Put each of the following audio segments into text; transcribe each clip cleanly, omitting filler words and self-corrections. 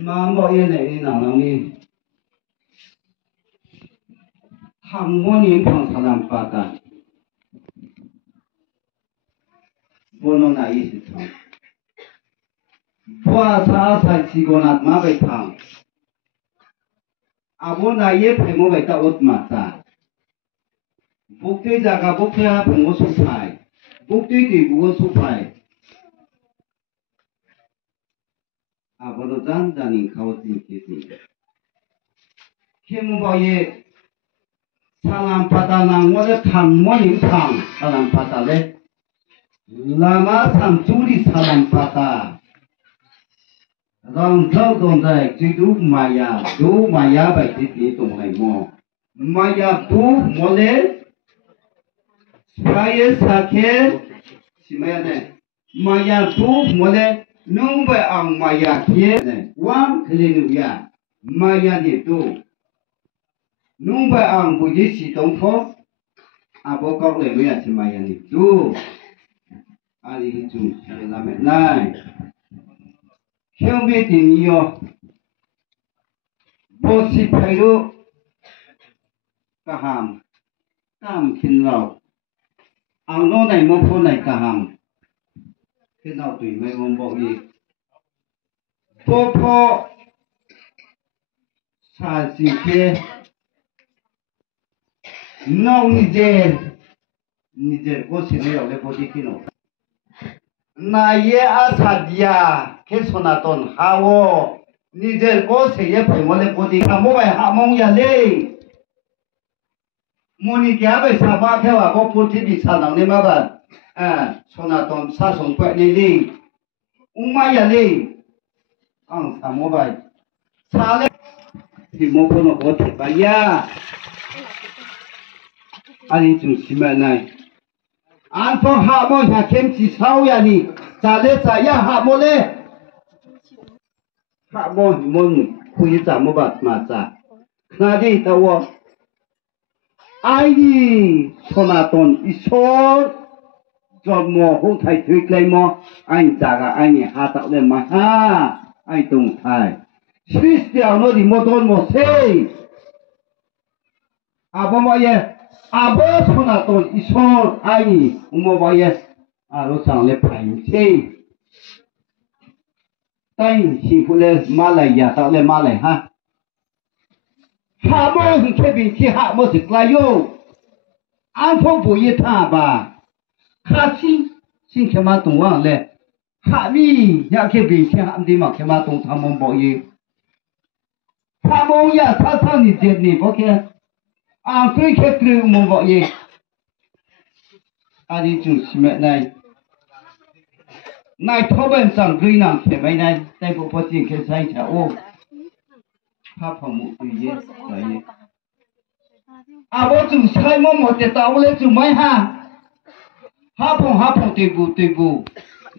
妈莫因为你哪能呢？汤莫年胖才能发达，不能那意思汤。puasa sa sigonat ma bai thang abona ye phemo bai ta ut ma ta bukti jaga bukti ha phemo su phai bukti ti bu su phai abono jan jani khau ti ki ti khemo ba ye salam pata nang mo de thang mo ning thang salam pata le lama sam churi salam pata rằng sau tồn tại chỉ đủ maya bài tiết lý tổng này mò maya tu mò lệ phải sakhe gì mày này maya tu mò lệ nung bài ang maya kia này wam kelinuya maya ni tu nung bài ang bùi chỉ tổng phó abo các lệ nuya chỉ maya ni tu ali hitung làm mẹ này không biết tình yêu bố sĩ phải đó cả hàm cam kinh lầu ăn nó này mong phố này cả hàm cái nào tùy mấy ông bảo gì bố phó xa xì kia nâu như thế có xin lỗi để bố đi kia nào na ye asadia ke sonaton hawo nijer ko se ye phemole podi amo bai hamong ya le moni kya bai saba khewa ko puthi bi sanang ne ma ba sonaton sa song pa ne le uma ya le ang samo bai sa le ti mo ko no ko thi ba ya ani chu sima nai an phong hạ mô nhà kiếm chỉ sau ya ni trả lệ trả ya hạ mô lệ hạ mô môn khuya trả mô bát mà trả na đi tao ai đi sona ton isor cho mô hô thầy thuyết lấy mô anh trả cả anh hạ tạo lên mà ha anh tung thầy Christian nó đi mô tôn mô xe bố mô ye abo sonaton isor ai umobaye aro sang le phai che tai si phule malaya ta le malai ha ha mo hi ke bin ki ha mo si klayo an phong bu ye tha ba kha sin ke ma tung wa le ha mi ya ke bin ki ha di ma ke ma tung tham mo bo ye ha mo ya sa sa ni je ni bo ke an kui ke kru mo bo ye ani chu sime nai nai thoben sang gri nang ke mai nai tai bo po chi ke sai cha o ha pha mu tu ye sai ye abo chu sai mo mo te ta le chu mai ha phong te bu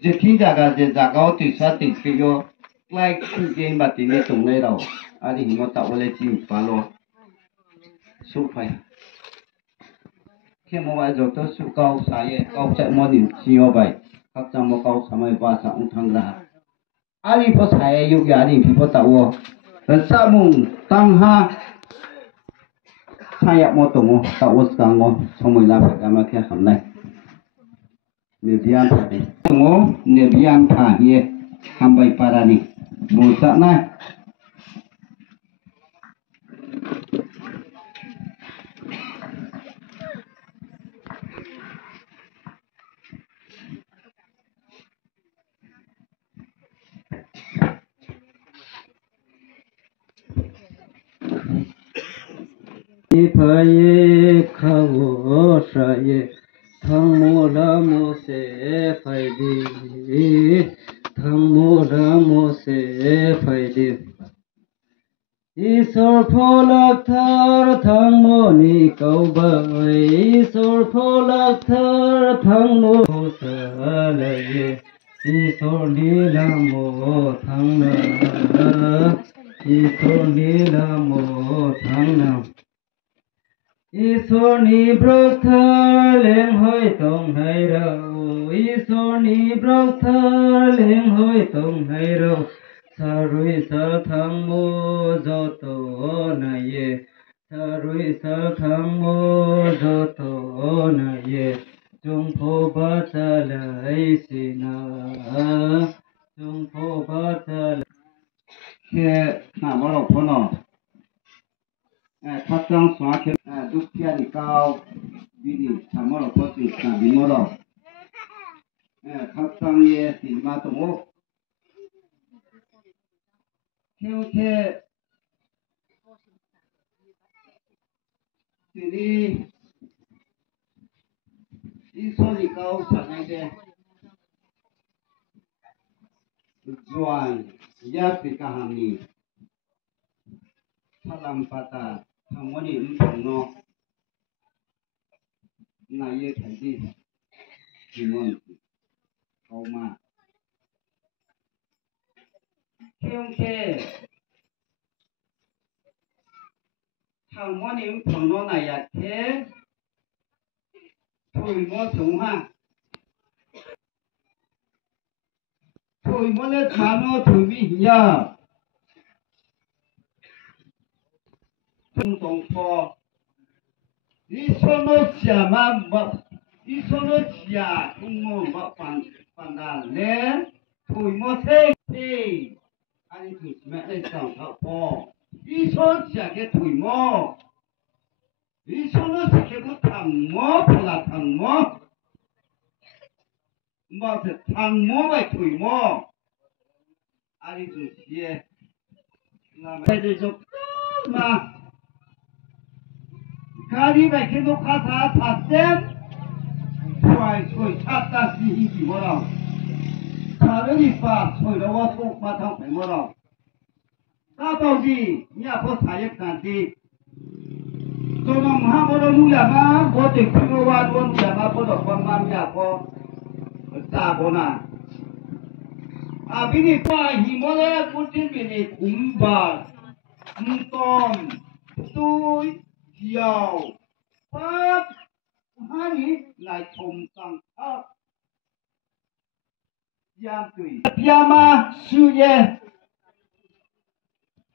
je thi jaga je jaga ti sa ti ke yo like chu ge ma ti ni tung nei rao ani hi mo ta le chi pa lo su phai khi mà bây giờ tôi su cao sai cao chạy món gì chiêu vậy các trăm một cao sao mà ba sao ông thằng là ai đi có sai yêu cái đi thì có tàu rồi sao mùng tăng ha sai một tổng tàu sang ngon xong rồi làm phải làm cái hầm này nếu biang phải tổng nếu biang phải ye hầm bay para đi một sao này Phai khao sai thang mo la mo se phai di thang mo la mo se phai di Isor pholak thar thang mo ni kau bai Isor pholak thar thang mo sa la ye Isor ni la mo thang na Isor ni la mo thang na Isor ni brok thar leng hoi tong hai rau Isor ni brok thar leng hoi tong hai rau Sarui sa thang mo zo to na ye Sarui sa thang mo zo to na ye Trung pho ba ta lai si na Trung pho ba ta lai 些那么老婆呢？他张耍起都偏的高，比你那么老婆就那比么了？他张也是嘛怎么？就是这里一说的高上那个转也比较行呢。ถ้าลำปาตาทำวันนี้มันถึงเนาะนายแข่งที่ที่มันเข้ามาเที่ยงแค่ทำวันนี้มันถึงเนาะนายอยากแค่ถุยมัวสูงฮะถุยมัวเล็ดมาเนาะถุยวิญญา中东坡，你说那什么不？你说那假中国不反大嘞？推么推推？俺你就是咩来上头坡？你说假个推么？你说那是个不汤么？不啦汤么？么是汤么来推么？俺你就是，那么这就嘛。가리 백해도 가사 닷댐 소이 찼다 시히기 뭐라 사르니 빠 소이라와 속마탕 백뭐라 까바오지 니아포 사역단지 조놈 하모로 누야마 뭐지 그거와 누야마 보도 권맘이야포 짜보나 아비니 빠 히모레 꾸진비니 kumba 똥 뚜이 要把哈尼来冲上他，相对偏嘛事业，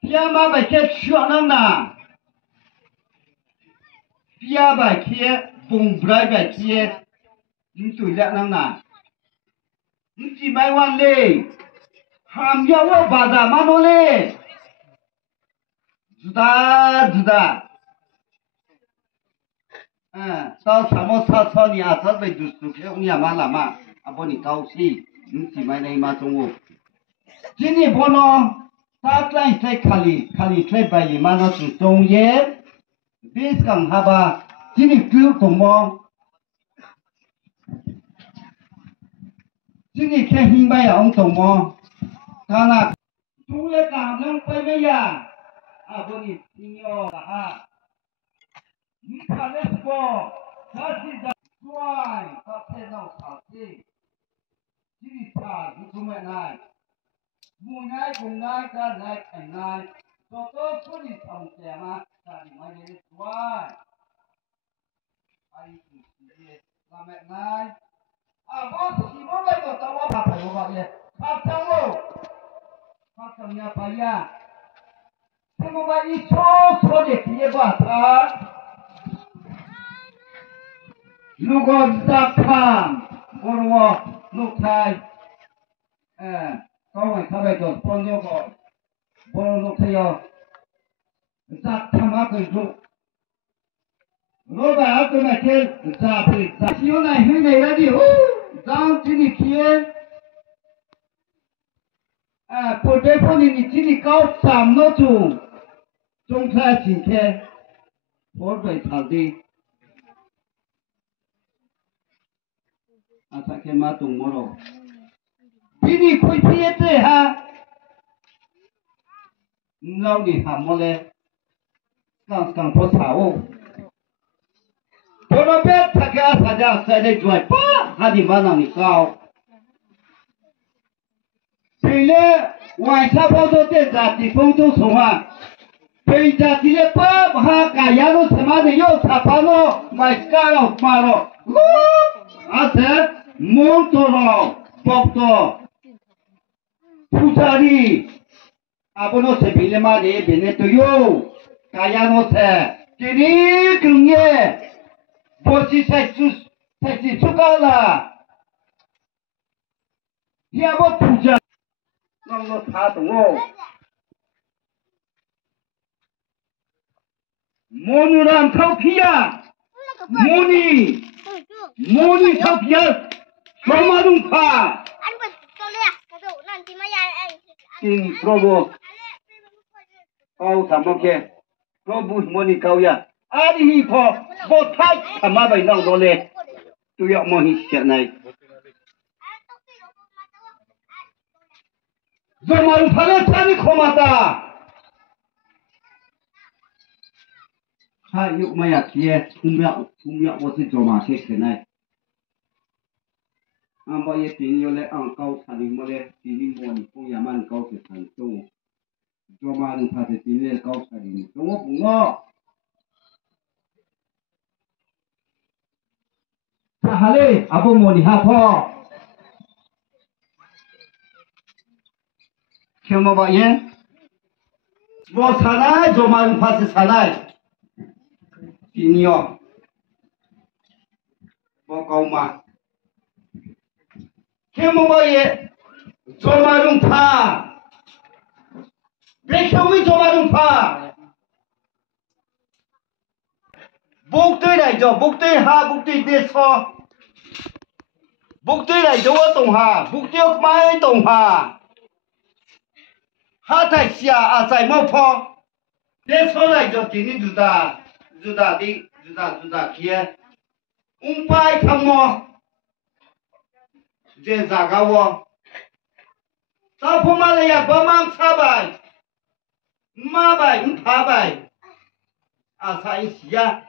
偏嘛把这全能呐，偏把这风不来把这，你对了能呐，你只买完嘞，还要我把咱们弄嘞，知道。到什么时候你啊？这边就是用呀嘛了嘛，啊不你高兴，你只买那嘛中午。今年不呢，大概在卡里在白里嘛那是中year，别讲哈吧，今年够懂么？今年看新白呀，我懂么？他那中year讲能白没呀？啊不你听哟啊。你看那个，他是在转，他拍到场地，这里查你出门来，不爱不爱，干来看来，做到处理从前嘛，在里面的转，还有就是那么来，啊，我希望那个到我拍拍我把的，拍上喽，拍上呀拍呀，这么把一撮的贴吧他。如果在看，我录台，刚才他们就帮这个，我录台要，在他妈个录，老板跟那天在配，在有那有那个的哦，让这里贴，不对不你这里搞3多钟，中台今天，我被场地。阿萨克马东莫罗，比你亏撇子哈，老你喊么嘞？刚破茶哦，我那边他给阿萨家在那转，叭，他的晚上你高，对了，晚上跑到这家的风都说话，对家的嘞叭，哈嘎呀都什么的有茶盘咯，买干了嘛咯，阿萨。蒙多罗，包多，普查里， 아버노 세 빌레마리 베네토요 가야노 세 지리 긍예 보시 세수 세시 추가라 야보 부자 너무 다동오 모누람 타피야 모니 타피야 소마둥파 진 프로보 담아게 프로보 모니 가우야 아리 포 타이 담아바이 나오도래 tuyak mo hisya nai zaman phala tani khomata ha yuk maya tie thumya wo si joma se khenai amba ye tinyo le ang kau thani mo le tini mo ni pu yaman kau se than tu joma lu pha se tini le kau thani tu ngo bungo hale abo mo ni ha pho khemo ba ye bo sanai joma lu pha se sanai tinyo bo kau ma khemo ba ye joma lu pha be khomi joma lu pha bốc tươi này cho bốc tươi ha bốc tươi tê so bốc tươi này cho tổng hà bốc tiêu mai tổng hà ha thải xia à giải mau pho tê so này cho chỉ ní juda đi juda kia pai tham mò dễ giả cao wo sao phu ma lại ya ba mang sa bài ma bài phá bài à sai xia